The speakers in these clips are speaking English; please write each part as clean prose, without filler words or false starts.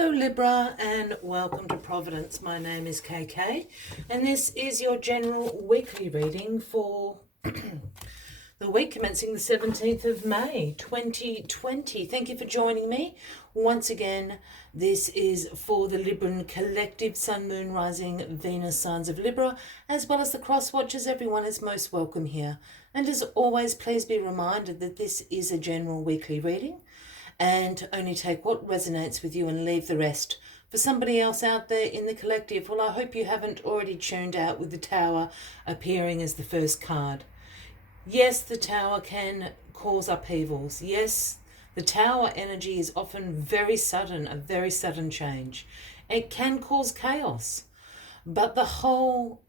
Hello Libra and welcome to Providence. My name is KK and this is your general weekly reading for the week commencing the 17th of May 2020. Thank you for joining me. Once again, this is for the Libran collective Sun, Moon, Rising, Venus signs of Libra, as well as the cross watchers. Everyone is most welcome here. And as always, please be reminded that this is a general weekly reading and only take what resonates with you and leave the rest for somebody else out there in the collective. Well, I hope you haven't already tuned out with the Tower appearing as the first card. Yes, the Tower can cause upheavals. Yes, the Tower energy is often very sudden, a very sudden change. It can cause chaos. But the whole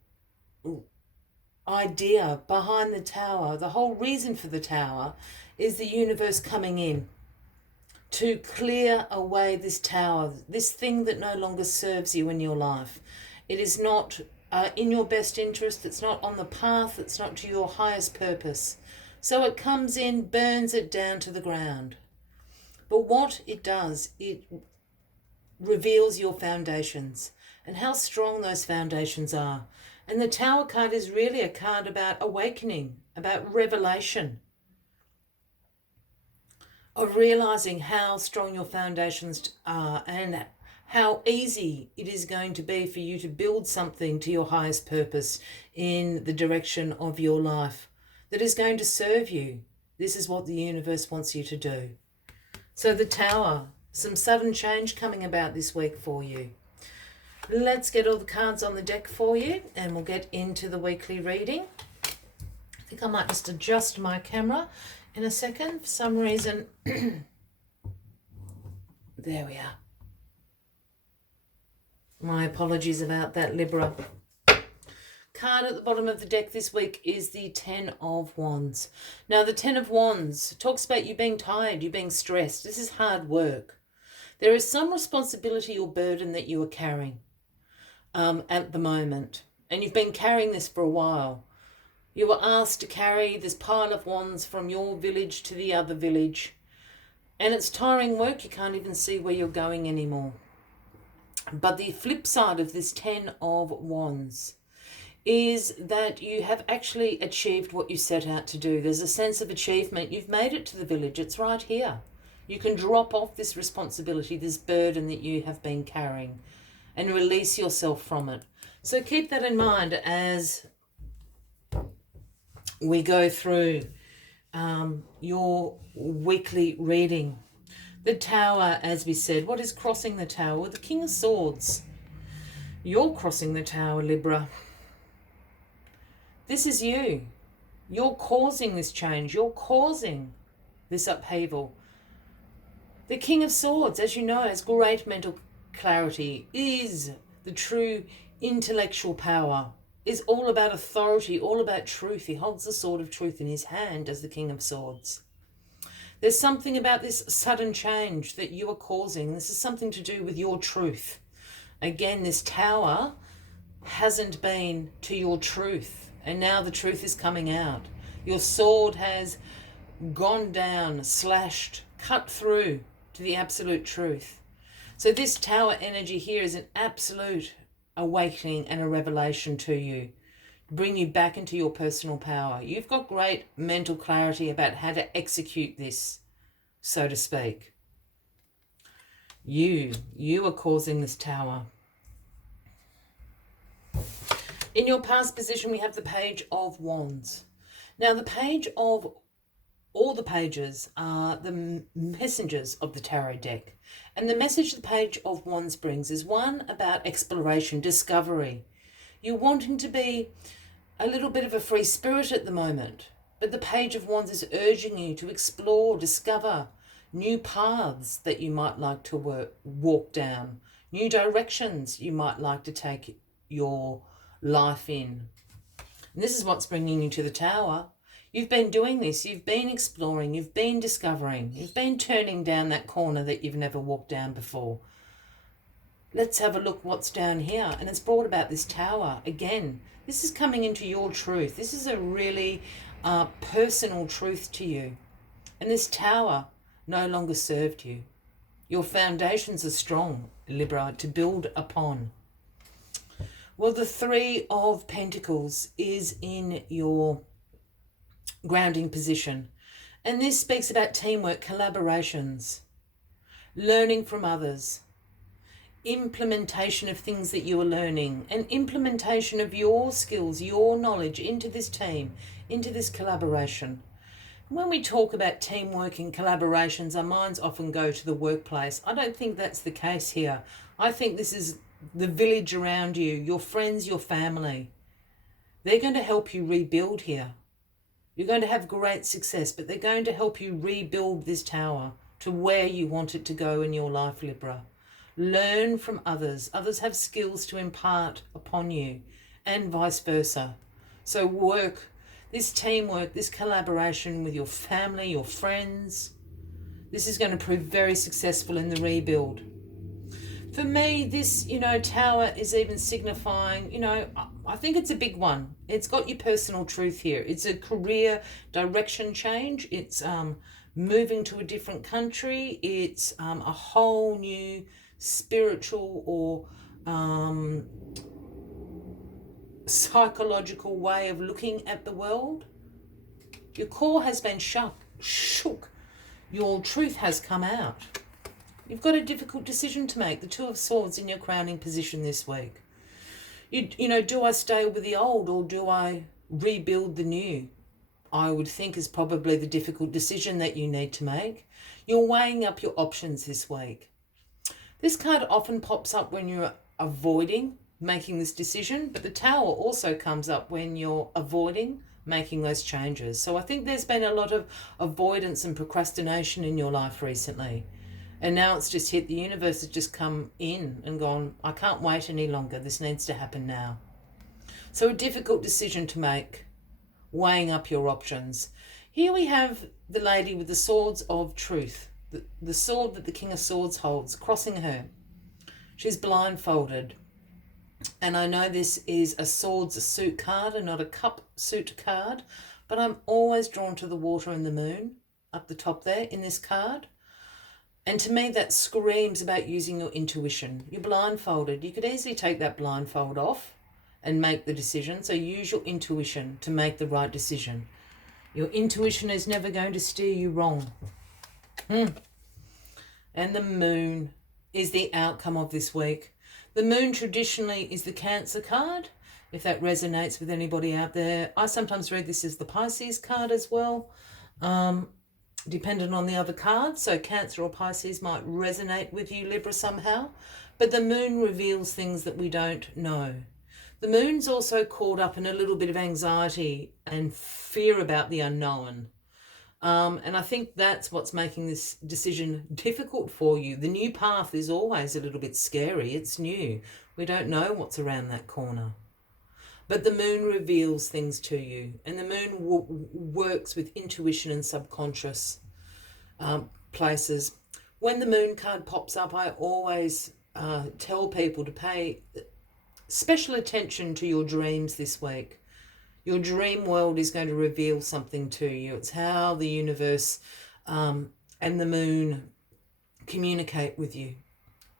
idea behind the Tower, the whole reason for the Tower, is the universe coming in to clear away this tower, this thing that no longer serves you in your life. It is not in your best interest. It's not on the path. It's not to your highest purpose. So it comes in, burns it down to the ground. But what it does, it reveals your foundations and how strong those foundations are. And the Tower card is really a card about awakening, about revelation, of realizing how strong your foundations are and how easy it is going to be for you to build something to your highest purpose in the direction of your life that is going to serve you. This is what the universe wants you to do. So the Tower, some sudden change coming about this week for you. Let's get all the cards on the deck for you and we'll get into the weekly reading. I think I might just adjust my camera in a second. For some reason, there we are. My apologies about that, Libra. Card at the bottom of the deck this week is the Ten of Wands. Now, the Ten of Wands talks about you being tired, you being stressed. This is hard work. There is some responsibility or burden that you are carrying at the moment, and you've been carrying this for a while. You were asked to carry this pile of wands from your village to the other village. And it's tiring work. You can't even see where you're going anymore. But the flip side of this Ten of Wands is that you have actually achieved what you set out to do. There's a sense of achievement. You've made it to the village. It's right here. You can drop off this responsibility, this burden that you have been carrying, and release yourself from it. So keep that in mind as we go through your weekly reading. The Tower, as we said, what is crossing the Tower? The King of Swords. You're crossing the Tower, Libra. This is you. You're causing this change. You're causing this upheaval. The King of Swords, as you know, has great mental clarity, is the true intellectual power, is all about authority, all about truth. He holds the sword of truth in his hand as the King of Swords. There's something about this sudden change that you are causing. This is something to do with your truth. Again, this Tower hasn't been to your truth, and now the truth is coming out. Your sword has gone down, slashed, cut through to the absolute truth. So this Tower energy here is an absolute awakening and a revelation to you, bring you back into your personal power. You've got great mental clarity about how to execute this, so to speak. You are causing this Tower. In your past position, we have the Page of Wands. Now, the Page of all the pages are the messengers of the tarot deck. And the message the Page of Wands brings is one about exploration, discovery. You're wanting to be a little bit of a free spirit at the moment, but the Page of Wands is urging you to explore, discover new paths that you might like to walk down, new directions you might like to take your life in. And this is what's bringing you to the Tower. You've been doing this. You've been exploring. You've been discovering. You've been turning down that corner that you've never walked down before. Let's have a look what's down here. And it's brought about this Tower. Again, this is coming into your truth. This is a really personal truth to you. And this Tower no longer served you. Your foundations are strong, Libra, to build upon. Well, the Three of Pentacles is in your grounding position. And this speaks about teamwork, collaborations, learning from others, implementation of things that you are learning, and implementation of your skills, your knowledge into this team, into this collaboration. When we talk about teamwork and collaborations, our minds often go to the workplace. I don't think that's the case here. I think this is the village around you, your friends, your family. They're going to help you rebuild here. You're going to have great success, but they're going to help you rebuild this tower to where you want it to go in your life, Libra. Learn from others. Others have skills to impart upon you, and vice versa. So work, this teamwork, this collaboration with your family, your friends, this is going to prove very successful in the rebuild. For me, this, tower is even signifying, I think it's a big one. It's got your personal truth here. It's a career direction change. It's moving to a different country. It's a whole new spiritual or psychological way of looking at the world. Your core has been shook. Your truth has come out. You've got a difficult decision to make. The Two of Swords in your crowning position this week. Do I stay with the old or do I rebuild the new? I would think is probably the difficult decision that you need to make. You're weighing up your options this week. This card often pops up when you're avoiding making this decision, but the Tower also comes up when you're avoiding making those changes. So I think there's been a lot of avoidance and procrastination in your life recently. And now it's just hit, the universe has just come in and gone, I can't wait any longer. This needs to happen now. So a difficult decision to make, weighing up your options. Here we have the lady with the swords of truth, the sword that the King of Swords holds, crossing her. She's blindfolded. And I know this is a swords suit card and not a cup suit card, but I'm always drawn to the water and the moon up the top there in this card. And to me, that screams about using your intuition. You're blindfolded. You could easily take that blindfold off and make the decision. So use your intuition to make the right decision. Your intuition is never going to steer you wrong. And the moon is the outcome of this week. The moon traditionally is the Cancer card, if that resonates with anybody out there. I sometimes read this as the Pisces card as well. Dependent on the other cards, so Cancer or Pisces might resonate with you, Libra, somehow. But the moon reveals things that we don't know. The moon's also caught up in a little bit of anxiety and fear about the unknown. And I think that's what's making this decision difficult for you. The new path is always a little bit scary. It's new. We don't know what's around that corner. But the moon reveals things to you, and the moon works with intuition and subconscious places. When the moon card pops up, I always tell people to pay special attention to your dreams this week. Your dream world is going to reveal something to you. It's how the universe and the moon communicate with you.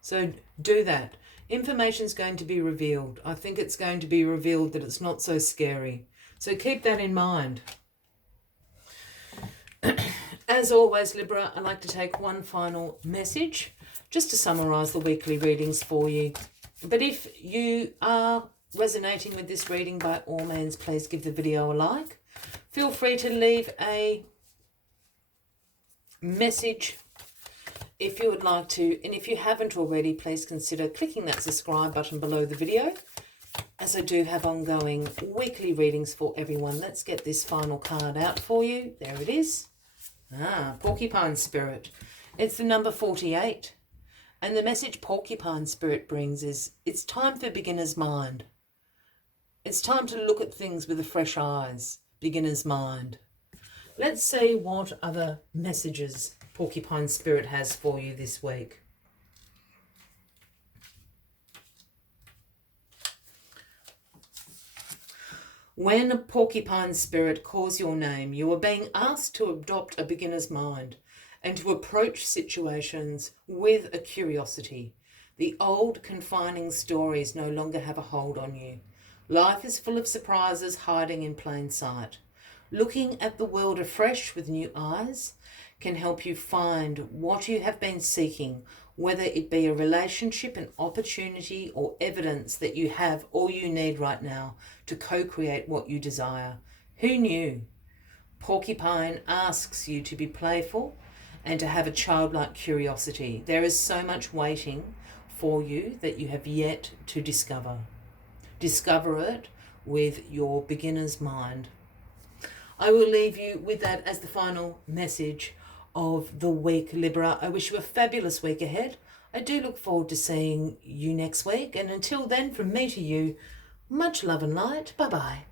So do that. Information's going to be revealed. I think it's going to be revealed that it's not so scary. So keep that in mind. As always, Libra, I'd like to take one final message just to summarise the weekly readings for you. But if you are resonating with this reading, by all means, please give the video a like. Feel free to leave a message if you would like to, and if you haven't already, please consider clicking that subscribe button below the video, as I do have ongoing weekly readings for everyone. Let's get this final card out for you. There it is. Porcupine Spirit. It's the number 48. And the message Porcupine Spirit brings is, it's time for beginner's mind. It's time to look at things with a fresh eyes, beginner's mind. Let's see what other messages Porcupine Spirit has for you this week. When Porcupine Spirit calls your name, you are being asked to adopt a beginner's mind and to approach situations with a curiosity. The old confining stories no longer have a hold on you. Life is full of surprises hiding in plain sight. Looking at the world afresh with new eyes can help you find what you have been seeking, whether it be a relationship, an opportunity, or evidence that you have all you need right now to co-create what you desire. Who knew? Porcupine asks you to be playful and to have a childlike curiosity. There is so much waiting for you that you have yet to discover. Discover it with your beginner's mind. I will leave you with that as the final message of the week, Libra. I wish you a fabulous week ahead. I do look forward to seeing you next week. And until then, from me to you, much love and light. Bye-bye.